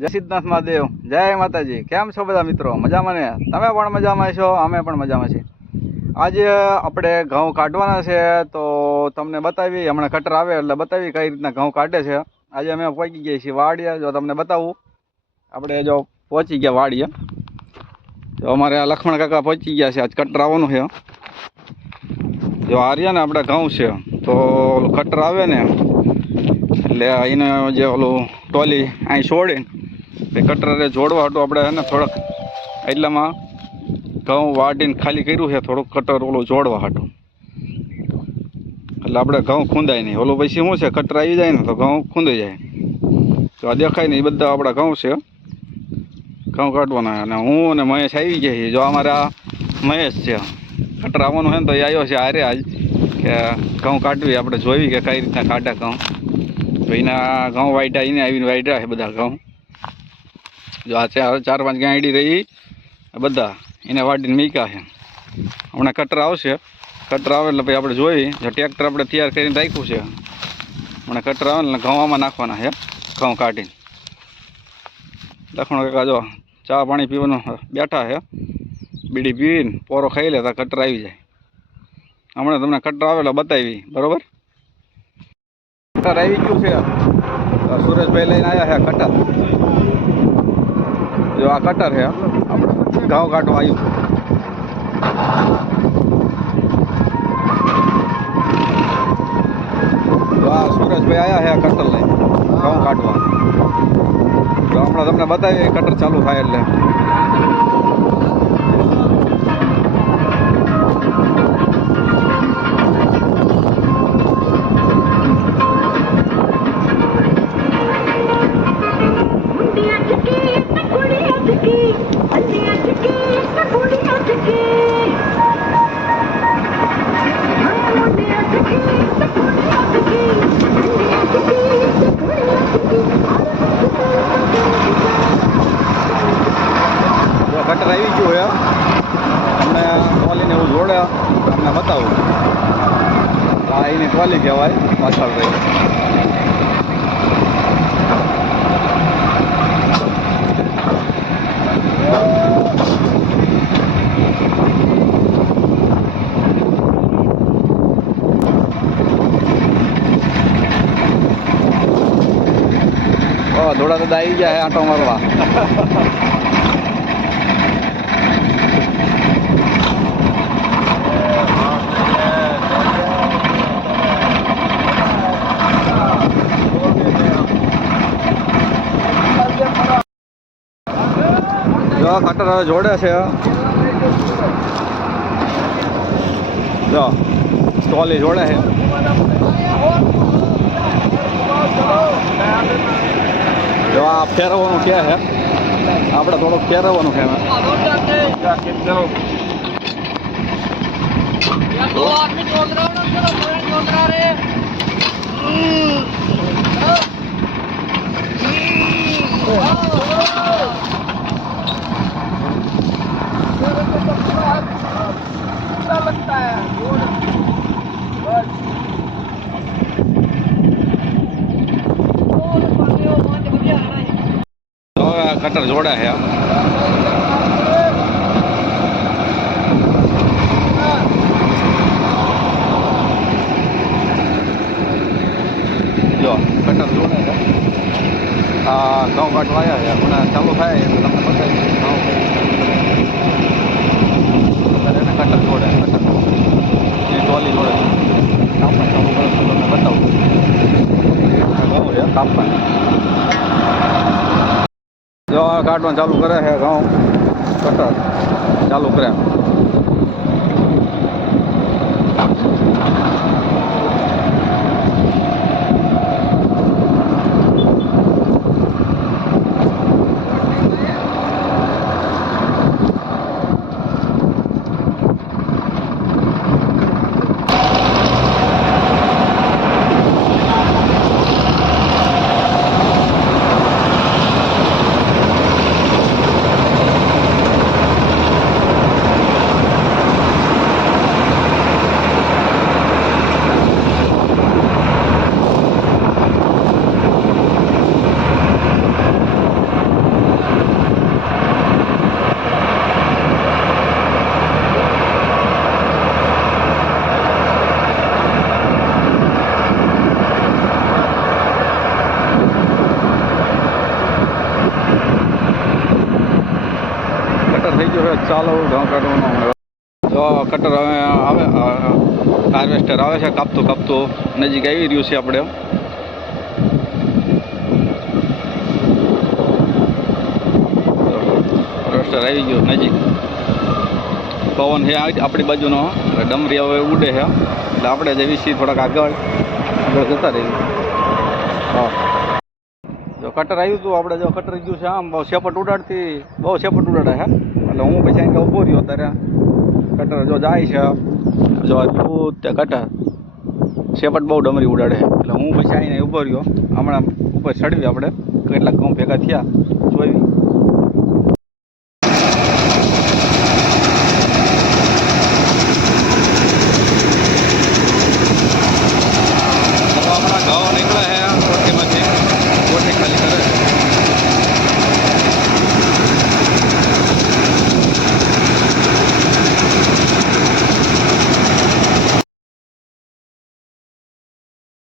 જય સિદ્ધનાથ મહાદેવ, જય માતાજી. કેમ છો બધા મિત્રો? મજામાં ને? તમે પણ મજામાં છો, અમે પણ મજામાં છીએ. આજે આપણે ઘઉં કાઢવાના છે તો તમને બતાવી, હમણાં કટર આવે એટલે બતાવી કઈ રીતના ઘઉં કાઢે છે. આજે અમે પહોંચી ગયા છીએ વાડીએ. જો તમને બતાવું, આપણે જો પહોંચી ગયા વાડીએ. તો અમારે આ લક્ષ્મણ કાકા પહોંચી ગયા છે. આજ કટર આવવાનું છે. જો આ રહ્યા ને આપણે ઘઉં છે તો ઓલું કટર આવે ને એટલે એને જે ઓલું ટોલી અહીં છોડીને કટરે જોડવા હતું આપણે એને થોડાક એટલામાં ઘઉં વાટીને ખાલી કર્યું છે, થોડુંક કટર ઓલું જોડવા હતું. એટલે આપણે ઘઉં ખૂંદાય નહીં. ઓલું પછી શું છે, કટર આવી જાય ને તો ઘઉં ખૂંદાઈ જાય. તો આ દેખાય ને એ બધા આપણા ઘઉં છે, ઘઉં કાઢવાના. અને હું અને મહેશ આવી ગયા છીએ. જો અમારા મહેશ છે, કટર આવવાનું છે ને તો એ આવ્યો છે હારે આજ કે ઘઉં કાઢવી, આપણે જોઈ કે કઈ રીતના કાઢે ઘઉં. તો એના ઘઉં વાટ્યા, એને આવીને વાટ્યા છે બધા ઘઉં. જો આ ચાર પાંચ ગાંડી રહી બધા એને વાટીને મીક્યા છે. હમણાં કટર આવશે, કટર આવે એટલે પછી આપણે જોઈ. જો ટ્રેક્ટર આપણે તૈયાર કરીને રાખ્યું છે, હમણાં કટર આવે ને ઘઉં આમાં નાખવાના છે, ઘઉં કાઢીને. લખણો કાકા જો ચા પાણી પીવાનું બેઠા છે, બીડી પીવીને પોરો ખાઈ લે તો કટર આવી જાય. હમણાં તમને કટર આવે એટલે બતાવી, બરાબર? કટર આવી ગયું છે, સુરેશભાઈ લઈને આવ્યા છે કટર. જો આ કટર છે, આપણે ઘઉં કાઢવા આવ્યું. જો આ સુરેશભાઈ આવ્યા છે કટર લઈને ઘઉં કાઢવા. તો હમણાં તમને બતાવીએ કટર ચાલુ થાય એટલે. કટર આવી ગયું છે, અમને ટ્રોલીને એવું જોડે તમને બતાવું. આ એની ટ્રોલી કહેવાય, પાછળ રહી. થોડા તો આવી ગયા આંટો મારવા. જો કટર હવે જોડે છે. જો સ્ટોલી જોડે છે. જો આ ફેરવવાનું કે છે, આપણે થોડુંક ફેરવવાનું છે. કટર જોડા છે. જો કટર જોડે છે. આ ઘઉં કાઢવા આવ્યા છે, હમણાં ચાલુ થાય એટલે તમને બતાવી ઘઉં એને કટર જોડે, કટર એ ટ્રોલી જોડે કાપવા ચાલુ કરે તો તમને બતાવું. ઘઉં છે કાપવા. જો કાઢવાનું ચાલુ કરે છે ઘઉં, કટર ચાલુ કર્યા. ચાલો ઘઉં કાઢવાનું હમણાં. જો કટર હવે આવે, હાર્વેસ્ટર આવે છે, કાપતું કાપતું નજીક આવી રહ્યું છે આપણે. હાર્વેસ્ટર આવી ગયું નજીક. પવન છે આપણી બાજુનો, ડમરી હવે ઉડે છે, એટલે આપણે જઈએ છીએ થોડાક આગળ જતા રહીએ. હા, જો કટર આવ્યું હતું આપણે, જો કટર ગયું છે આમ બહુ શેપટ ઉડાડતી, બહુ શેપટ ઉડાડે છે. એટલે હું પછી અહીં ઊભો રહ્યો, ત્યારે કટર જો જાય છે, જો આવ્યું તે કટર શેપટ બહુ ડમરી ઉડાડે, એટલે હું પછી આવીને ઊભો રહ્યો. હમણાં ઉપર ચડવી આપણે કેટલાક ઘઉં ભેગા થયા જોઈ.